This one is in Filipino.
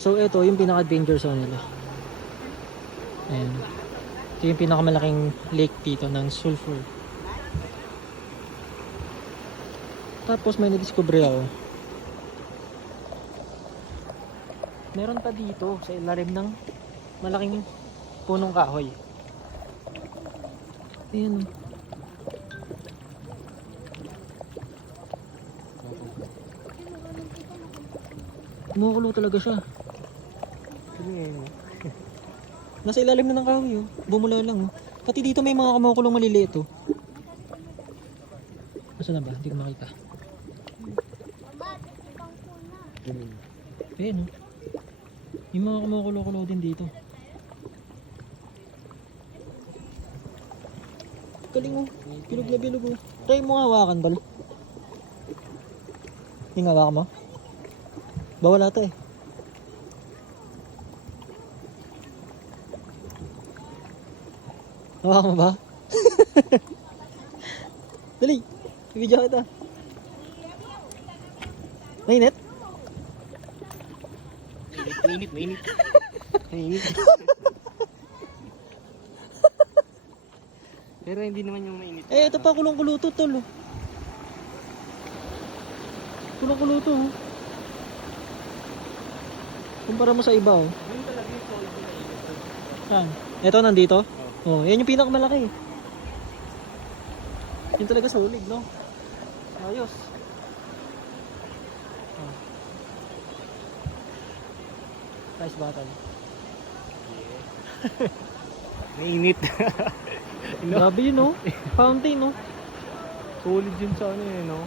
So ito yung pinaka-danger zone nila. Ayan. Ito yung pinakamalaking lake dito ng sulfur. Tapos may nadiscover ako. Meron pa dito sa ilalim ng malaking punong kahoy. Ayan. Kumukulo talaga siya. Nasa ilalim na ng kahoy oh. Bumula lang oh. Pati dito may mga kumukulong maliliit oh. Nasaan na ba? Hindi ko makita. Ayan oh. Yung mga kumukulo-kulo din dito. Galing oh. Bilog na bilog oh. Try mo hawakan dal. Hindi nga hawakan mo? Bawal ata eh. Hawakan mo ba? Dali. Ibidyo kita. Mainit? Mainit. Mainit. Pero hindi naman yung mainit. Eh, ito pa kulong-kulo to, tol. Oh. Kulong-kulo to. Oh. Kumpara mo sa iba, oh. Yun talaga yung solid na mainit. Saan? Ito, nandito? Oh, yan yung pinakamalaki. Yun talaga solid, no? Ayos. Oh. Nice battle. Mainit. Grabe yun, no? Fountain, no? Solid yun sa ano eh, no?